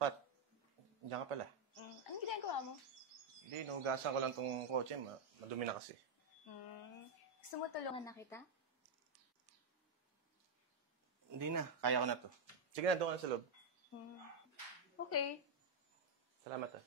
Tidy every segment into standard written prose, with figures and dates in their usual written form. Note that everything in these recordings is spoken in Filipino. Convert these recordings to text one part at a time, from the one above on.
Pat, diyan ka pala. Anong ginagawa mo? Hindi, nahugasan ko lang tong kotse. Madumi na kasi. Gusto mo tulungan na kita? Hindi na, kaya ko na to. Sige na, doon ka na sa loob. Okay. Salamat ah.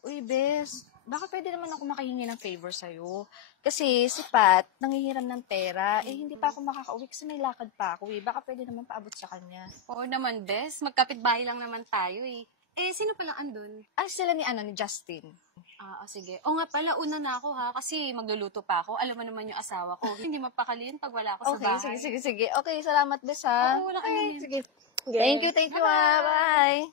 Uy, Bes, baka pwede naman ako makahingi ng favor sa'yo. Kasi si Pat, nangihiram ng pera, hindi pa ako makakauwi kasi may lakad pa ako eh. Baka pwede naman paabot sa kanya. Oo naman, Bes. Magkapit-bahay lang naman tayo eh. Sino pala andun? Ay, sila ni Justin. Sige. O nga pala, una na ako ha, kasi magluluto pa ako. Alam mo naman yung asawa ko. Hindi mapakaliin pag wala ako sa bahay. Sige. Okay, salamat, Bes, ha? Oo, wala ka na yan. Sige. Thank you, ha? Bye!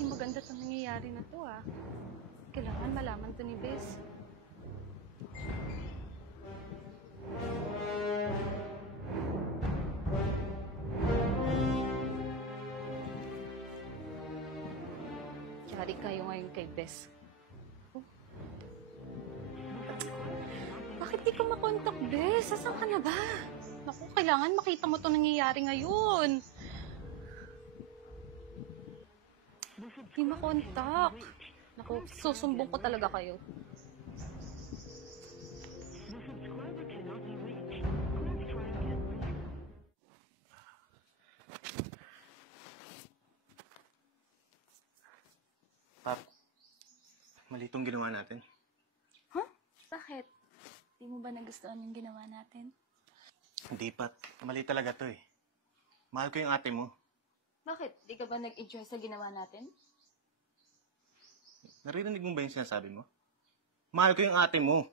Hindi maganda itong nangyayari na to ah. Kailangan malaman to ni Bes. Yari kayo ngayon kay Bes. Bakit di ka makontak, Bes? Saan ka na ba? Naku, kailangan makita mo itong nangyayari ngayon. Hindi makontak. Naku, susumbong ko talaga kayo. Pat, mali itong ginawa natin. Huh? Bakit? Di mo ba nagustuhan yung ginawa natin? Hindi, Pat. Mali talaga to eh. Mahal ko yung ate mo. Bakit? Di ka ba nag-enjoy sa ginawa natin? Naririnig mo ba yung sinasabi mo? Mahal ko yung ate mo.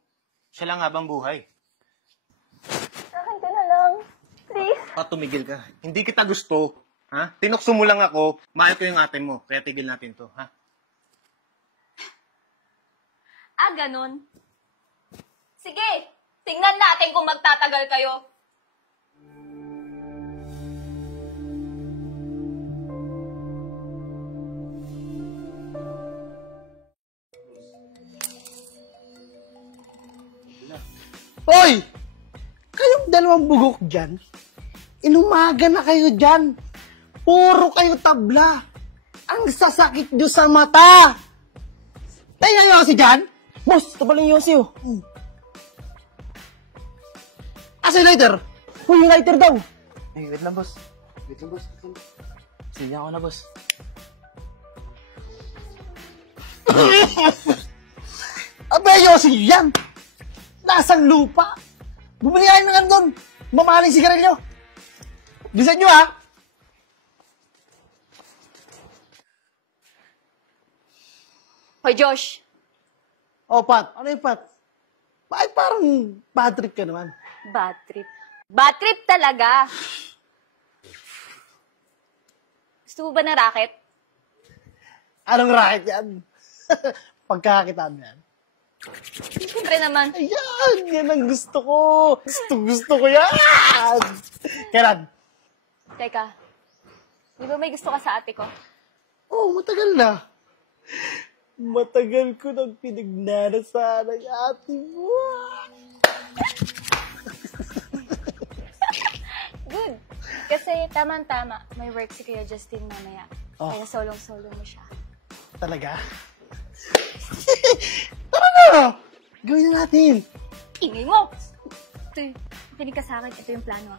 Siya lang habang buhay. Akin ka na lang. Please. Pat, tumigil ka. Hindi kita gusto. Ha? Tinukso mo lang ako. Mahal ko yung ate mo. Kaya tigil natin to. Ha? Ganun. Sige, tingnan natin kung magtatagal kayo. Hoy! Kayong dalawang bugok dyan, inumaga na kayo dyan. Puro kayo tabla. Ang sasakit nyo sa mata. Tayo na yung si dyan? Boss, ito pala yung siyo. Asa yung lighter? Uy, yung lighter daw. Ay, wait lang, boss. Wait lang, boss. Sinya ko na, boss. Abay, Yossi, yan! Nasang lupa! Bumili kayo ng doon! Mamahaling sigarilyo! Bisan nyo, ha? Hoy, Josh. O, Pat. Ano yung Pat? Bakit parang bad trip ka naman? Bad trip. Bad trip talaga. Gusto mo ba na racket? Anong racket yan? Pagkakakitaan mo yan. Siyempre naman. Ayan! Yan ang gusto ko! Gusto ko yan! Kailan? Teka, di ba may gusto ka sa ate ko? Oh, matagal na. Matagal ko nang pinagnanasan ang ate mo. Good. Kasi tama-tama, may work si Kuya Justin mamaya. Oh. Kaya solong-solo mo siya. Talaga? Tara na! Gawin na natin. Ingay mo! Ito, makinig ka sa akin. Ito yung plano.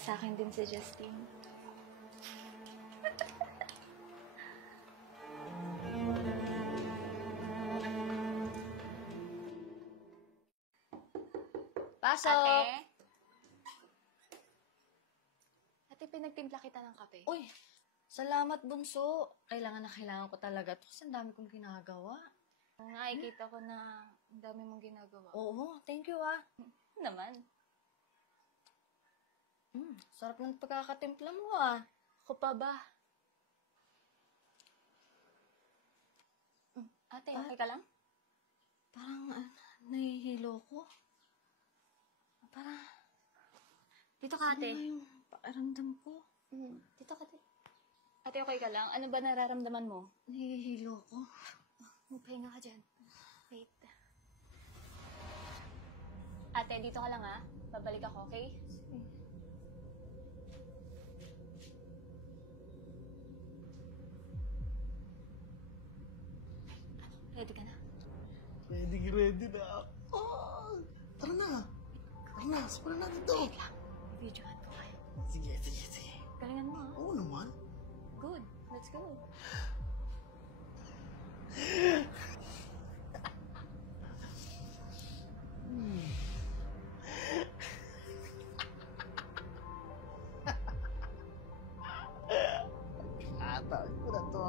sa akin din si Justine. Pasok! Ate, pinagtimpla kita ng kape. Uy, salamat bunso. Kailangan na kailangan ko talaga to kasi ang dami kong ginagawa. Nakikita ko na ang dami mong ginagawa. Oo, thank you ah. Naman. Sarap ng pagkakatimpla mo ah. Ako pa ba? Ate, okay ka lang? Parang nahihilo ko. Parang Dito ka, ate. ano yung pakiramdam ko. Dito ka, ate. Ate, okay ka lang? Ano ba nararamdaman mo? Nahihilo ko. Magpahinga ka dyan. Wait. Ate, dito ka lang ha. Babalik ako, okay? Ready ka na? Ready na ako. Tara na. Tara na, simulan natin to. Videohan ko kayo. Sige, sige, sige. Galingan mo ha. Oo naman. Good. Let's go. Atawin ko na to.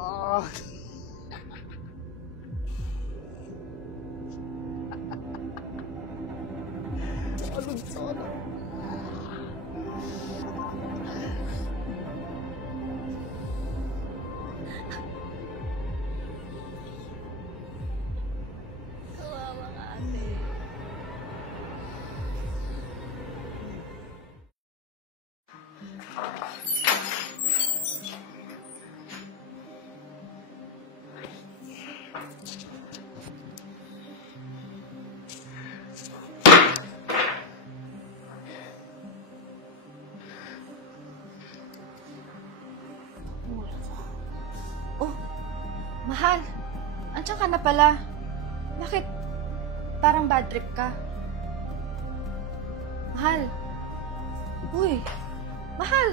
Alog sana. Kawawa ka, ate. Oh, mahal. Andiyan ka na pala. Bakit parang bad trip ka? Mahal. Uy, mahal.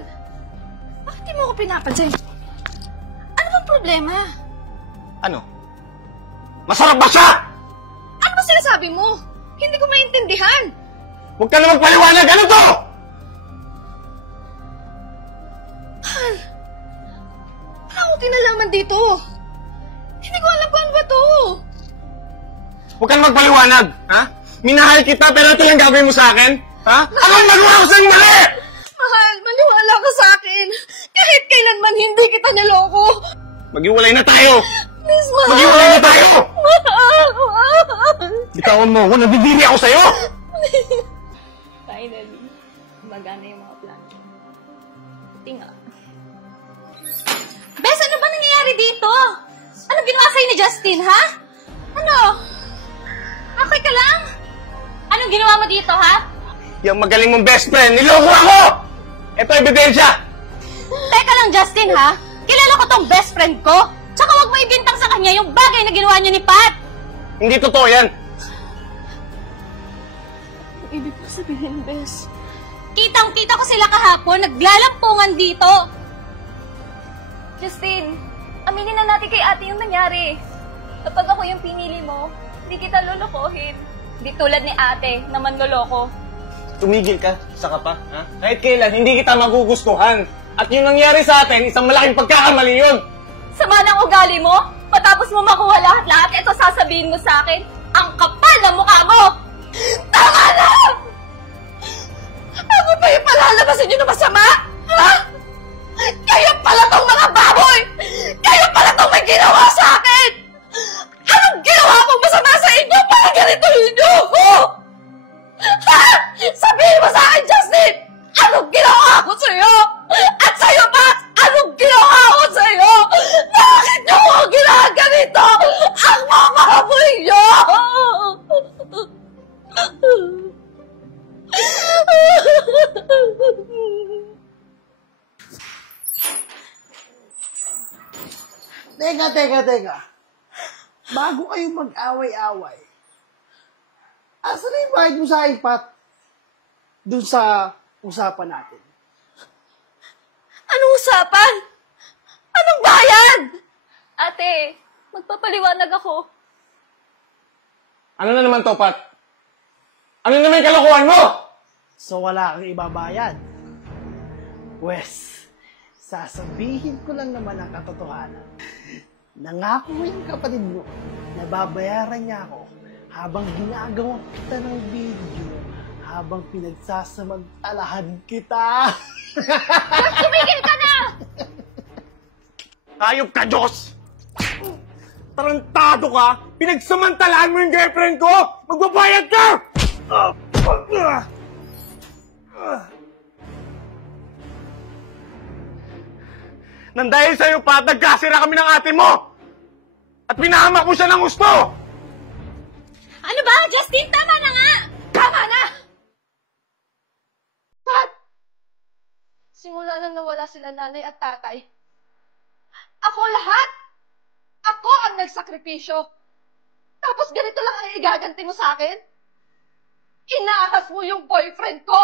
Bakit di mo ako pinapansin? Ano bang problema? Ano? Masarap ba siya? Ano ba sinasabi mo? Hindi ko maintindihan. Huwag ka na magpaliwanag! Ano to? Mahal. Wala akong kinalaman dito. Hindi ko alam kung ano ba to. Huwag ka na magpaliwanag! Ha? Minahal kita pero ito yung gagawin mo sa akin? Ha? Anong magawa ko sa'yo mali? Mahal, maniwala ka sa akin. Kahit kailanman hindi kita naloko. Maghiwalay na tayo! Please, mahal. Maghiwalay na tayo! Mahal. Bitawan mo ako! Nabibili ako sa'yo! Finally, magana yung mga plano. Tinga. Bes, ano ba nangyayari dito? Ano ginawa sa'yo ni Justin, ha? Ano? Okay ka lang? Anong ginawa mo dito, ha? Yung magaling mong best friend, niloko ako! Ito ebidensya! Teka lang, Justin, ha? Kilala ko tong best friend ko. Tsaka huwag mo ibintang sa kanya yung bagay na ginawa niya ni Pat. Hindi totoo yan! Ibig mo sabihin, Bes. Kitang-kita ko sila kahapon, naglalampungan dito. Justine, aminin na natin kay ate yung nangyari. Kapag ako yung pinili mo, hindi kita lolokohin. Di tulad ni ate na manloloko. Tumigil ka, isa ka pa, ha? Kahit kailan, hindi kita magugustuhan. At yung nangyari sa atin, isang malaking pagkakamali yun! Sama ng ugali mo, matapos mo makuha lahat-lahat, ito sasabihin mo sa akin, ang kapal ng mukha mo! Tama na! Ako pa yung palalabasin niyo na masama? Ha? Kayo pala tong mga baboy! Kayo pala tong may ginawa sa akin! Anong ginawa kong masama sa inyo para ganituhin niyo ako? Ha? Sabihin mo sa akin, Justin! Anong ginawa ko sa'yo? At sa'yo, Pat! Anong ginawa ko sa'yo? Bakit niyo ako ginaganito? Ang mga baboy niyo! Teka. Bago kayo mag-away-away, asan na yung bayad mo sa akin, Pat? Doon sa usapan natin. usapan? Anong bayad? Ate, magpapaliwanag ako. Ano na naman to, Pat? Ano naman yung kalokohan mo? So wala kang ibabayad. Wes, sasabihin ko lang naman ang katotohanan. Nangako mo yung kapatid mo na babayaran niya ako habang ginagawa kita ng video, habang pinagsasamantalahan kita. Tumigil ka na! Hayop ka, Diyos! Tarantado ka! Pinagsamantalaan mo yung girlfriend ko! Magbabayad ka! Nang dahil sa'yo, Pat, nagkasira kami ng ate mo! At pinahamak mo siya ng gusto! Ano ba, Justin? Tama na nga! Tama na! Simula nang nawala sila nanay at tatay, Ako lahat! Ako ang nagsakripisyo! Tapos ganito lang ang igaganti mo sa akin? Inaahas mo yung boyfriend ko!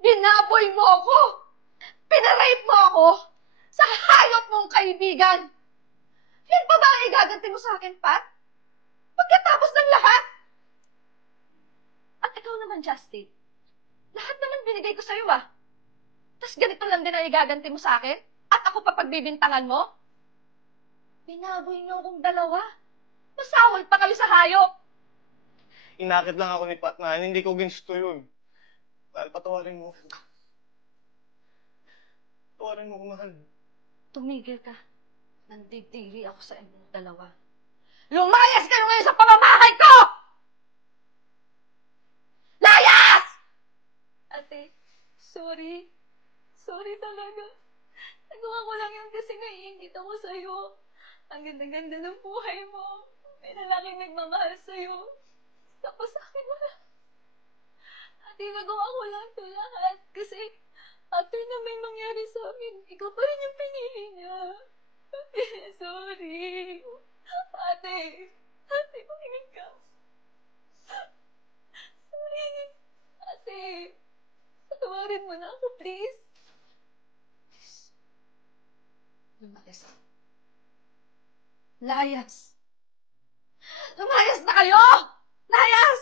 Binaboy mo ako! Pinarape mo ako! Sa hayop mong kaibigan! Yan pa ba ang igaganti mo sa akin, Pat? Pagkatapos ng lahat! At ikaw naman, Justin. Lahat naman binigay ko sa'yo, ah. Tapos ganito lang din ang igaganti mo sa akin? At ako pa pagbibintangan mo? Binaboy niyo akong dalawa. Masawal pa kami sa hayop. Inakit lang ako ni Pat na hindi ko ginusto yun. Mahal, patawarin mo. Patawarin mo ko, mahal. Tumigil ka. Nandidiri ako sa inyong dalawa. Lumayas kayo ngayon sa pamamahay ko! Layas! Ate, sorry. Sorry talaga. Nagawa ko lang yan kasi naiingit ako sa'yo. Ang ganda-ganda ng buhay mo. May lalaking nagmamahal sa'yo. Tapos sa akin wala. Ate, nagawa ko lang ito lahat. Kasi after na may mangyari sa akin, ikaw pa rin yung pinili niya. Ate, sorry. Ate, ate, makinig ka. Sorry. Ate, patawarin mo na ako, please. Lumayas. Layas. Lumayas na kayo! Layas!